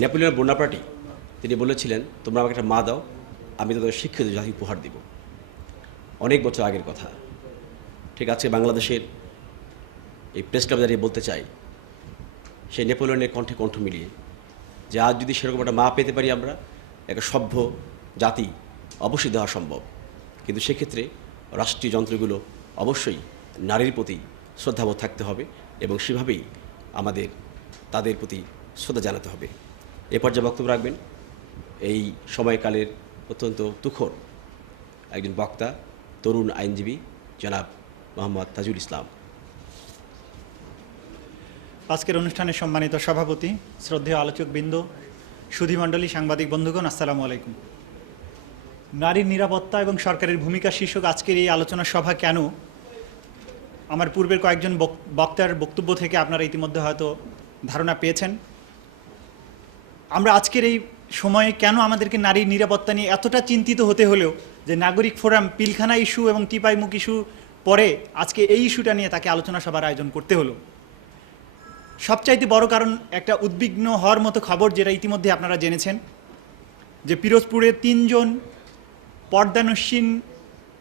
Napoleon বোনাপার্টি তিনি বলেছিলেন, তোমরা আমাকে একটা মা দাও, আমি তাদের শিক্ষিত জাতি উপহার দিব। অনেক বছর আগের কথা। ঠিক আছে, বাংলাদেশের এই প্রেস ক্লাব দাঁড়িয়ে বলতে চাই, সেই নেপোলিয়নের কণ্ঠে কণ্ঠ মিলিয়ে যে আজ যদি সেরকম একটা মা পেতে পারি আমরা, একটা সভ্য জাতি অবশ্যই দেওয়া সম্ভব। কিন্তু সেক্ষেত্রে রাষ্ট্রীয় যন্ত্রগুলো অবশ্যই নারীর প্রতি শ্রদ্ধাবোধ থাকতে হবে এবং সেভাবেই আমাদের, তাদের প্রতি শ্রদ্ধা জানাতে হবে। এ পর্যায়ে বক্তব্য রাখবেন এই সময়কালের অত্যন্ত তুখর একজন বক্তা, তরুণ আইনজীবী জনাব মোহাম্মদ তাজুল ইসলাম। আজকের অনুষ্ঠানে সম্মানিত সভাপতি, শ্রদ্ধেয় আলোচক বৃন্দ সুধীমণ্ডলী সাংবাদিক বন্ধুগণ, আসসালামু আলাইকুম। নারীর নিরাপত্তা এবং সরকারের ভূমিকা শীর্ষক আজকের এই আলোচনা সভা কেন? আমার পূর্বের কয়েকজন বক- বক্তার বক্তব্য থেকে আপনারা ইতিমধ্যে হয়তো ধারণা পেয়েছেন। আমরা আজকের এই সময়ে কেন আমাদেরকে নারীর নিরাপত্তা নিয়ে এতটা চিন্তিত হতে হলেও যে নাগরিক ফোরাম পিলখানা ইস্যু এবং টিপাইমুখ ইস্যু পরে আজকে এই ইস্যুটা নিয়ে তাকে আলোচনা সভার আয়োজন করতে হলো। সবচাইতে বড় কারণ একটা উদ্বিগ্ন হওয়ার মতো খবর যেটা ইতিমধ্যে আপনারা জেনেছেন, যে পিরোজপুরে তিনজন পর্দানসীন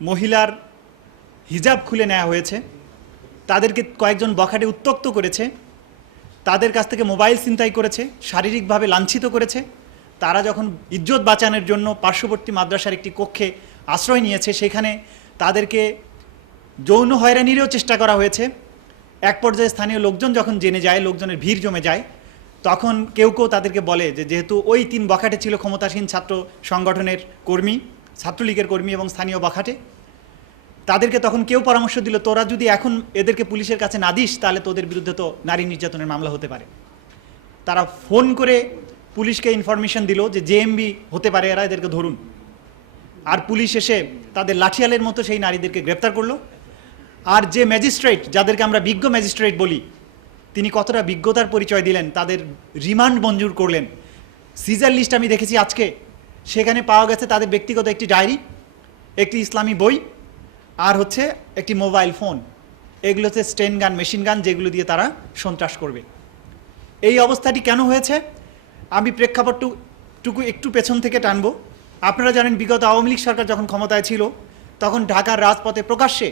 মহিলার হিজাব খুলে নেওয়া হয়েছে। তাদেরকে কয়েকজন বখাটে উত্তক্ত করেছে। তাদের কাছ থেকে মোবাইল ছিনতাই করেছে, শারীরিকভাবে লাঞ্ছিত করেছে। তারা যখন ইজ্জত বাঁচানোর জন্য পার্শ্ববর্তী মাদ্রাসার একটি কক্ষে আশ্রয় নিয়েছে, সেখানে তাদেরকে যৌন হয়রানিরও চেষ্টা করা হয়েছে। এক পর্যায়ে স্থানীয় লোকজন যখন জেনে যায়, লোকজনের ভিড় জমে যায়, তখন কেউ কেউ তাদেরকে বলে যে, যেহেতু ওই তিন বখাটে ছিল ক্ষমতাসীন ছাত্র সংগঠনের কর্মী, ছাত্রলীগের কর্মী এবং স্থানীয় বখাটে তাদেরকে তখন কেউ পরামর্শ দিল, তোরা যদি এখন এদেরকে পুলিশের কাছে না দিস, তাহলে তোদের বিরুদ্ধে তো নারী নির্যাতনের মামলা হতে পারে। তারা ফোন করে পুলিশকে ইনফরমেশন দিল যে জেএমবি হতে পারে, এরা এদেরকে ধরুন। আর পুলিশ এসে তাদের লাঠিয়ালের মতো সেই নারীদেরকে গ্রেপ্তার করল। আর যে ম্যাজিস্ট্রেট, যাদেরকে আমরা বিজ্ঞ ম্যাজিস্ট্রেট বলি, তিনি কতটা বিজ্ঞতার পরিচয় দিলেন, তাদের রিমান্ড মঞ্জুর করলেন। সিজার লিস্ট আমি দেখেছি আজকে। সেখানে পাওয়া গেছে তাদের ব্যক্তিগত একটি ডায়েরি, একটি ইসলামী বই। আর হচ্ছে একটি মোবাইল ফোন। এগুলো হচ্ছে স্টেন গান, মেশিন গান, যেগুলো দিয়ে তারা সন্ত্রাস করবে। এই অবস্থাটি কেন হয়েছে? আমি প্রেক্ষাপটটু টুকু একটু পেছন থেকে টানব। আপনারা জানেন, বিগত আওয়ামী লীগ সরকার যখন ক্ষমতায় ছিল, তখন ঢাকার রাজপথে প্রকাশ্যে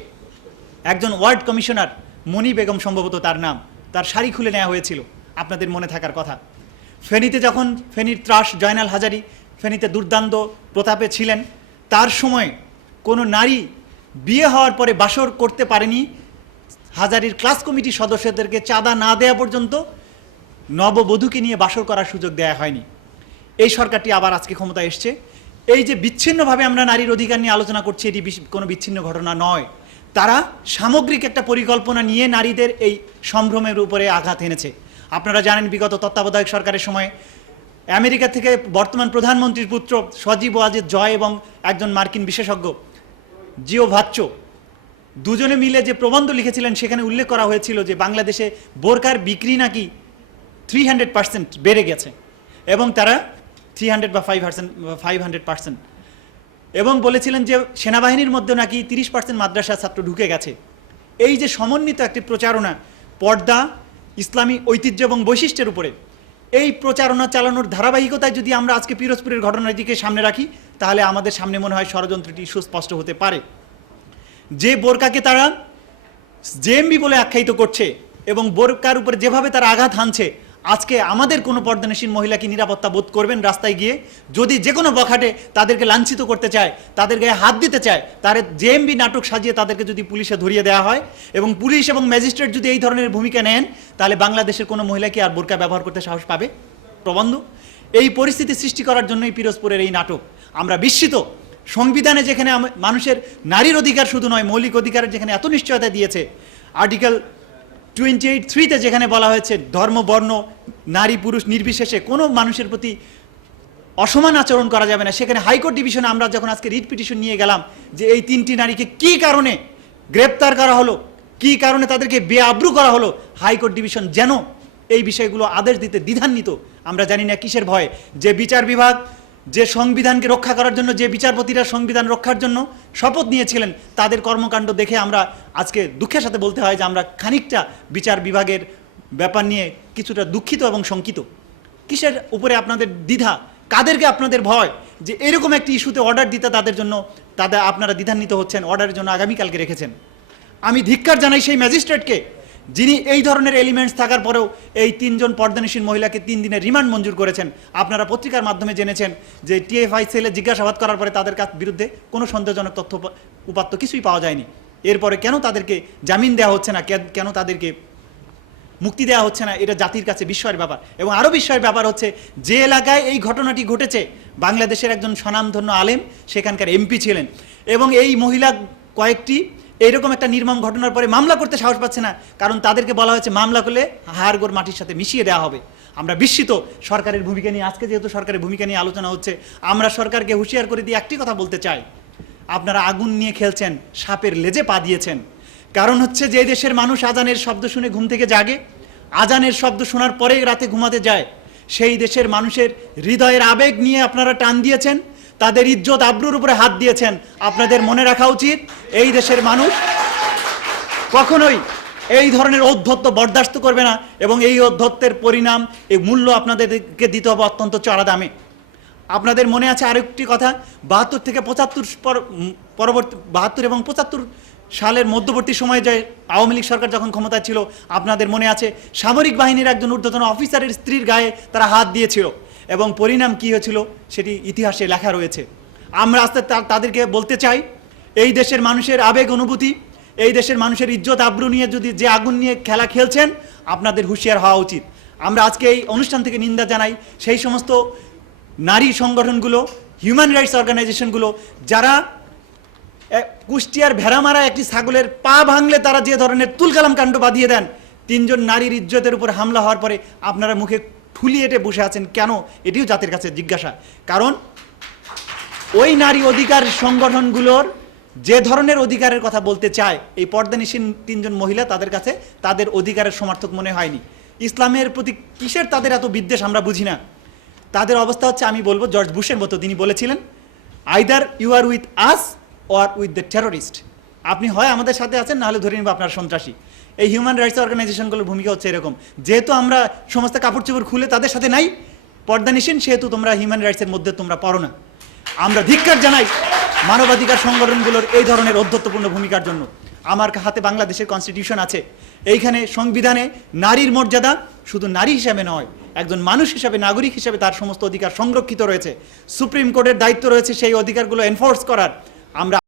একজন ওয়ার্ড কমিশনার মনি বেগম সম্ভবত তার নাম, তার শাড়ি খুলে নেওয়া হয়েছিল। আপনাদের মনে থাকার কথা। ফেনীতে যখন ফেনীর ত্রাস জয়নাল হাজারি, ফেনীতে দুর্দান্ত প্রতাপে ছিলেন, তার সময় কোনো নারী বিয়ে হওয়ার পরে বাসর করতে পারেনি। হাজারির ক্লাস কমিটির সদস্যদেরকে চাঁদা না দেওয়া পর্যন্ত নববধূকে নিয়ে বাসর করার সুযোগ দেয়া হয়নি। এই সরকারটি আবার আজকে ক্ষমতায় এসছে। এই যে বিচ্ছিন্নভাবে আমরা নারীর অধিকার নিয়ে আলোচনা করছি, এটি কোনো বিচ্ছিন্ন ঘটনা নয়। তারা সামগ্রিক একটা পরিকল্পনা নিয়ে নারীদের এই সম্ভ্রমের উপরে আঘাত এনেছে। আপনারা জানেন, বিগত তত্ত্বাবধায়ক সরকারের সময় আমেরিকা থেকে বর্তমান প্রধানমন্ত্রীর পুত্র সজীব ওয়াজেদ জয় এবং একজন মার্কিন বিশেষজ্ঞ জিও ভাচ্চ। দুজনে মিলে যে প্রবন্ধ লিখেছিলেন, সেখানে উল্লেখ করা হয়েছিল যে বাংলাদেশে বোরকার বিক্রি নাকি থ্রি হান্ড্রেড পার্সেন্ট বেড়ে গেছে এবং তারা থ্রি হান্ড্রেড বা five percent five hundred percent এবং বলেছিলেন যে সেনাবাহিনীর মধ্যে নাকি তিরিশ পার্সেন্ট মাদ্রাসা ছাত্র ঢুকে গেছে। এই যে সমন্বিত একটি প্রচারণা, পর্দা, ইসলামী ঐতিহ্য এবং বৈশিষ্ট্যের উপরে, এই প্রচারণা চালানোর ধারাবাহিকতায় যদি আমরা আজকে পিরোজপুরের ঘটনাটিকে সামনে রাখি তাহলে আমাদের সামনে মনে হয় ষড়যন্ত্রটি সুস্পষ্ট হতে পারে। যে বোরকাকে তারা জেএমবি বলে আখ্যায়িত করছে এবং বোরকার উপরে যেভাবে তারা আঘাত হানছে, আজকে আমাদের কোনো পর্দানসীন মহিলা কি নিরাপত্তা বোধ করবেন রাস্তায় গিয়ে। যদি যে কোনো বখাটে তাদেরকে লাঞ্ছিত করতে চায়, তাদের গায়ে হাত দিতে চায় তার জেএমবি নাটক সাজিয়ে তাদেরকে যদি পুলিশে ধরিয়ে দেওয়া হয় এবং পুলিশ এবং ম্যাজিস্ট্রেট যদি এই ধরনের ভূমিকা নেন, তাহলে বাংলাদেশের কোনো মহিলা কি আর বোরকা ব্যবহার করতে সাহস পাবে? প্রবন্ধ। এই পরিস্থিতি সৃষ্টি করার জন্যই পিরোজপুরের এই নাটক। আমরা বিস্মিত। সংবিধানে যেখানে মানুষের নারীর অধিকার শুধু নয়, মৌলিক অধিকারের যেখানে এত নিশ্চয়তা দিয়েছে, আর্টিকেল টোয়েন্টি এইট থ্রিতে যেখানে বলা হয়েছে, ধর্ম, বর্ণ, নারী, পুরুষ নির্বিশেষে কোনো মানুষের প্রতি অসমান আচরণ করা যাবে না। সেখানে হাইকোর্ট ডিভিশনে আমরা যখন আজকে রিট পিটিশন নিয়ে গেলাম যে এই তিনটি নারীকে কি কারণে গ্রেপ্তার করা হলো, কি কারণে তাদেরকে বেআব্রু করা হলো, হাইকোর্ট ডিভিশন যেন এই বিষয়গুলো আদেশ দিতে দ্বিধান্বিত, আমরা জানি না কিসের ভয়। যে বিচার বিভাগ যে সংবিধানকে রক্ষা করার জন্য, যে বিচারপতিরা সংবিধান রক্ষার জন্য শপথ নিয়েছিলেন, তাদের কর্মকাণ্ড দেখে আমরা আজকে দুঃখের সাথে বলতে হয় যে আমরা খানিকটা বিচার বিভাগের ব্যাপার নিয়ে কিছুটা দুঃখিত এবং শঙ্কিত। কিসের উপরে আপনাদের দ্বিধা? কাদেরকে আপনাদের ভয়? যে এরকম একটি ইস্যুতে অর্ডার দিতে তাদের জন্য, তাদের আপনারা দ্বিধান্বিত হচ্ছেন, অর্ডারের জন্য আগামীকালকে রেখেছেন। আমি ধিক্কার জানাই সেই ম্যাজিস্ট্রেটকে যিনি এই ধরনের এলিমেন্টস থাকার পরেও এই তিনজন পর্দানিসীন মহিলাকে তিন দিনের রিমান্ড মঞ্জুর করেছেন। আপনারা পত্রিকার মাধ্যমে জেনেছেন যে টিএফআই সেলে জিজ্ঞাসাবাদ করার পরে তাদের কাছ বিরুদ্ধে কোনো সন্দেহজনক তথ্য উপাত্ত কিছুই পাওয়া যায়নি। এরপরে কেন তাদেরকে জামিন দেওয়া হচ্ছে না? কেন তাদেরকে মুক্তি দেওয়া হচ্ছে না? এটা জাতির কাছে বিস্ময়ের ব্যাপার। এবং আরও বিস্ময়ের ব্যাপার হচ্ছে, যে এলাকায় এই ঘটনাটি ঘটেছে, বাংলাদেশের একজন স্বনামধন্য আলেম, সেখানকার এমপি ছিলেন। এবং এই মহিলা কয়েকটি এইরকম একটা নির্মম ঘটনার পরে মামলা করতে সাহস পাচ্ছে না। কারণ তাদেরকে বলা হয়েছে, মামলা করলে হাড়গোড় মাটির সাথে মিশিয়ে দেওয়া হবে। আমরা বিস্মিত সরকারের ভূমিকা নিয়ে। আজকে যেহেতু সরকারের ভূমিকা নিয়ে আলোচনা হচ্ছে, আমরা সরকারকে হুঁশিয়ার করে দিয়ে একটি কথা বলতে চাই। আপনারা আগুন নিয়ে খেলছেন, সাপের লেজে পা দিয়েছেন। কারণ হচ্ছে যে দেশের মানুষ আজানের শব্দ শুনে ঘুম থেকে জাগে, আজানের শব্দ শোনার পরেই রাতে ঘুমাতে যায়। সেই দেশের মানুষের হৃদয়ের আবেগ নিয়ে আপনারা টান দিয়েছেন তাদের ইজ্জত আব্রুর উপরে হাত দিয়েছেন। আপনাদের মনে রাখা উচিত, এই দেশের মানুষ কখনোই এই ধরনের ঔদ্ধত্য বরদাস্ত করবে না এবং এই ঔদ্ধত্যের পরিণাম, এই মূল্য আপনাদেরকে দিতে হবে অত্যন্ত চড়া দামে। আপনাদের মনে আছে আরেকটি কথা? বাহাত্তর থেকে পঁচাত্তর পর- পরবর্তী, বাহাত্তর এবং পঁচাত্তর সালের মধ্যবর্তী সময়ে যে আওয়ামী লীগ সরকার যখন ক্ষমতায় ছিল, আপনাদের মনে আছে সামরিক বাহিনীর একজন ঊর্ধ্বতন অফিসারের স্ত্রীর গায়ে তারা হাত দিয়েছিল। এবং পরিণাম কী হয়েছিল সেটি ইতিহাসে লেখা রয়েছে। আমরা আস্তে তাদেরকে বলতে চাই, এই দেশের মানুষের আবেগ অনুভূতি, এই দেশের মানুষের ইজ্জত আব্রু নিয়ে যদি যে আগুন নিয়ে খেলা খেলছেন, আপনাদের হুঁশিয়ার হওয়া উচিত। আমরা আজকে এই অনুষ্ঠান থেকে নিন্দা জানাই, সেই সমস্ত নারী সংগঠনগুলো হিউম্যান রাইটস অর্গানাইজেশনগুলো যারা কুষ্টিয়ার ভেড়ামারা একটি ছাগলের পা ভাঙলে তারা যে ধরনের তুলকালাম কাণ্ড বাঁধিয়ে দেন, তিনজন নারীর ইজ্জতের উপর হামলা হওয়ার পরে আপনারা মুখে ঠুলি এটে বসে আছেন কেন? এটিও জাতির কাছে জিজ্ঞাসা। কারণ ওই নারী অধিকার সংগঠনগুলোর যে ধরনের অধিকারের কথা বলতে চায়, এই পর্দানিসীন তিনজন মহিলা তাদের কাছে তাদের অধিকারের সমর্থক মনে হয়নি। ইসলামের প্রতি কিসের তাদের এত বিদ্বেষ আমরা বুঝি না। তাদের অবস্থা হচ্ছে, আমি বলব, জর্জ বুশের মতো। তিনি বলেছিলেন either you are with us or with the terrorist আপনি হয় আমাদের সাথে আছেন, নাহলে ধরে নিব আপনার সন্ত্রাসী। এই হিউম্যান রাইটস অর্গানাইজেশনগুলোর ভূমিকা হচ্ছে এরকম। যেহেতু আমরা সমস্ত কাপড় চোপড় খুলে তাদের সাথে নাই পর্দানিসীন সেহেতু তোমরা হিউম্যান রাইটসের মধ্যে তোমরা পড়ো না। আমরা ধিক্কার জানাই মানবাধিকার সংগঠনগুলোর এই ধরনের অধ্যত্বপূর্ণ ভূমিকার জন্য। আমার হাতে বাংলাদেশের কনস্টিটিউশন আছে। এইখানে সংবিধানে নারীর মর্যাদা শুধু নারী হিসাবে নয়, একজন মানুষ হিসাবে, নাগরিক হিসাবে তার সমস্ত অধিকার সংরক্ষিত রয়েছে। সুপ্রিম কোর্টের দায়িত্ব রয়েছে সেই অধিকারগুলো এনফোর্স করার। আমরা